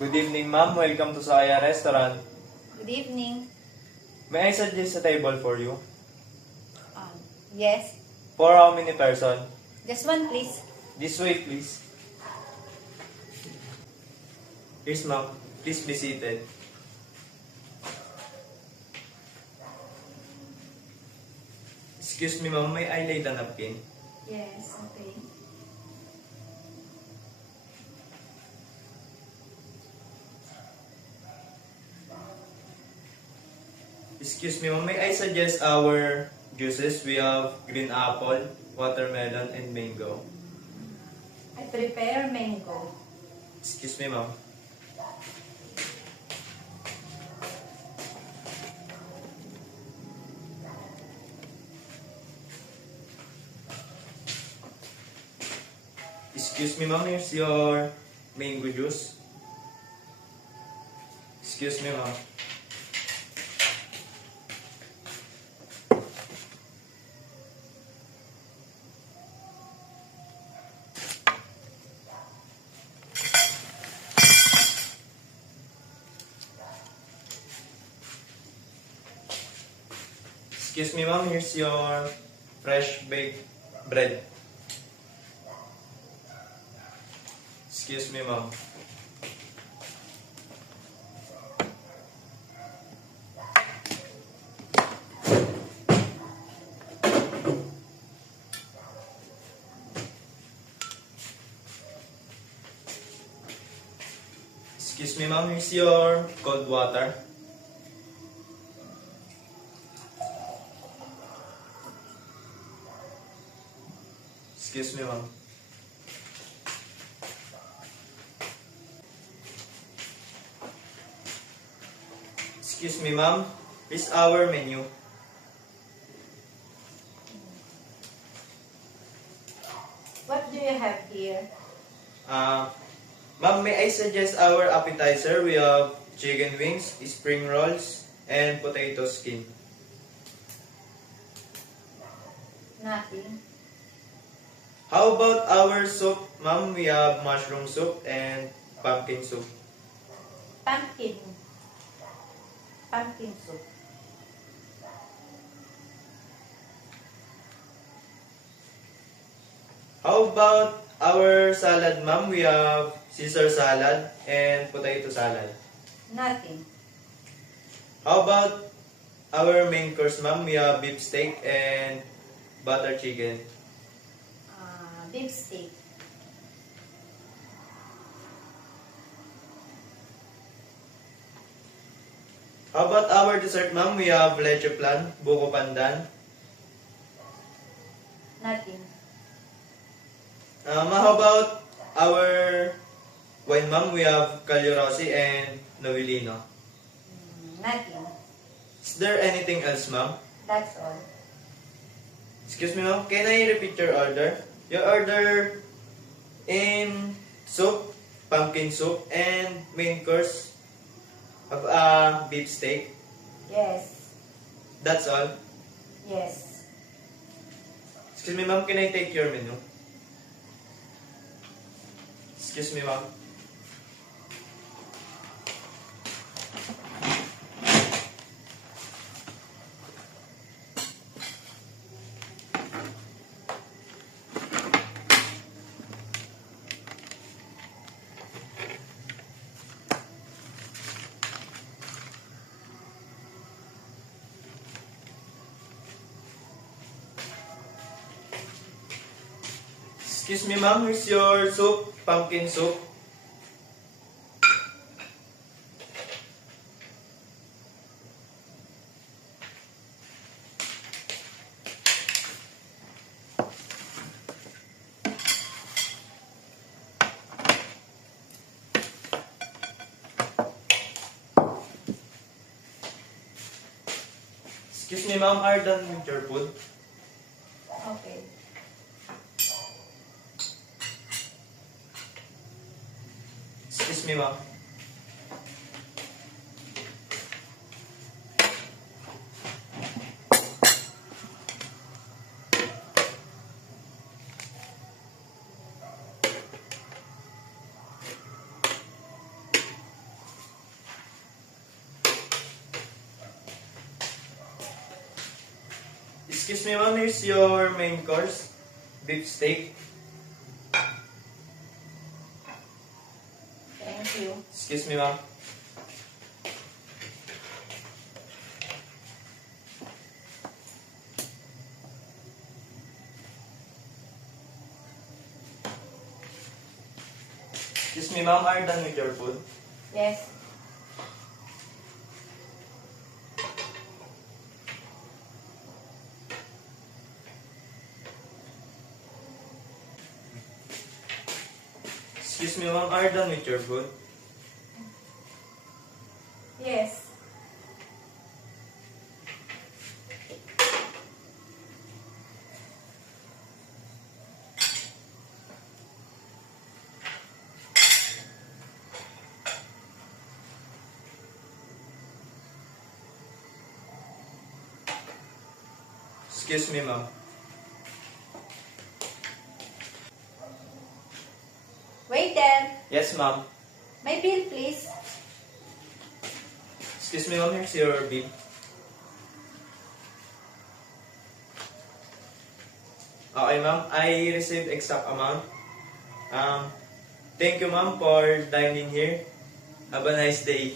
Good evening, ma'am. Welcome to Saya Restaurant. Good evening. May I suggest a table for you? Yes. For how many person? Just one, please. This way, please. Here's ma'am. Please be seated. Excuse me, ma'am. May I lay the napkin? Yes, okay. Excuse me, ma'am. May I suggest our juices? We have green apple, watermelon, and mango. I prepare mango. Excuse me, ma'am. Excuse me, ma'am. Here's your mango juice. Excuse me, ma'am. Excuse me, ma'am. Here's your fresh baked bread. Excuse me, ma'am. Excuse me, ma'am. Here's your cold water. Excuse me, ma'am. Excuse me, ma'am. Here's our menu. What do you have here? Ma'am, may I suggest our appetizer? We have chicken wings, spring rolls, and potato skin. Nothing. How about our soup, ma'am? We have mushroom soup and pumpkin soup. Pumpkin. Pumpkin soup. How about our salad, ma'am? We have Caesar salad and potato salad. Nothing. How about our main course, ma'am? We have beef steak and butter chicken. Beef steak. How about our dessert, ma'am? We have leche flan, buko pandan. Nothing. How about our wine, ma'am? We have Cagliarossi and Novellino. Nothing. Is there anything else, ma'am? That's all. Excuse me, ma'am. Can I repeat your order? Your order in soup, pumpkin soup, and main course of beef steak. Yes. That's all. Yes. Excuse me, ma'am. Can I take your menu? Excuse me, ma'am. Excuse me, ma'am. Here's your soup, pumpkin soup. Excuse me, ma'am. Are you done with your food? Okay. Excuse me, ma'am. Excuse me, ma'am. Here's your main course. Beef steak. Thank you. Excuse me, ma'am. Excuse me, ma'am. Are you done with your food? Yes. Excuse me, ma'am. Are you done with your food? Yes. Excuse me, ma'am. Waiter, Yes, ma'am. my bill, please. Excuse me, ma'am. Here's your bill. Okay, ma'am. I received exact amount. Thank you, ma'am, for dining here. Have a nice day.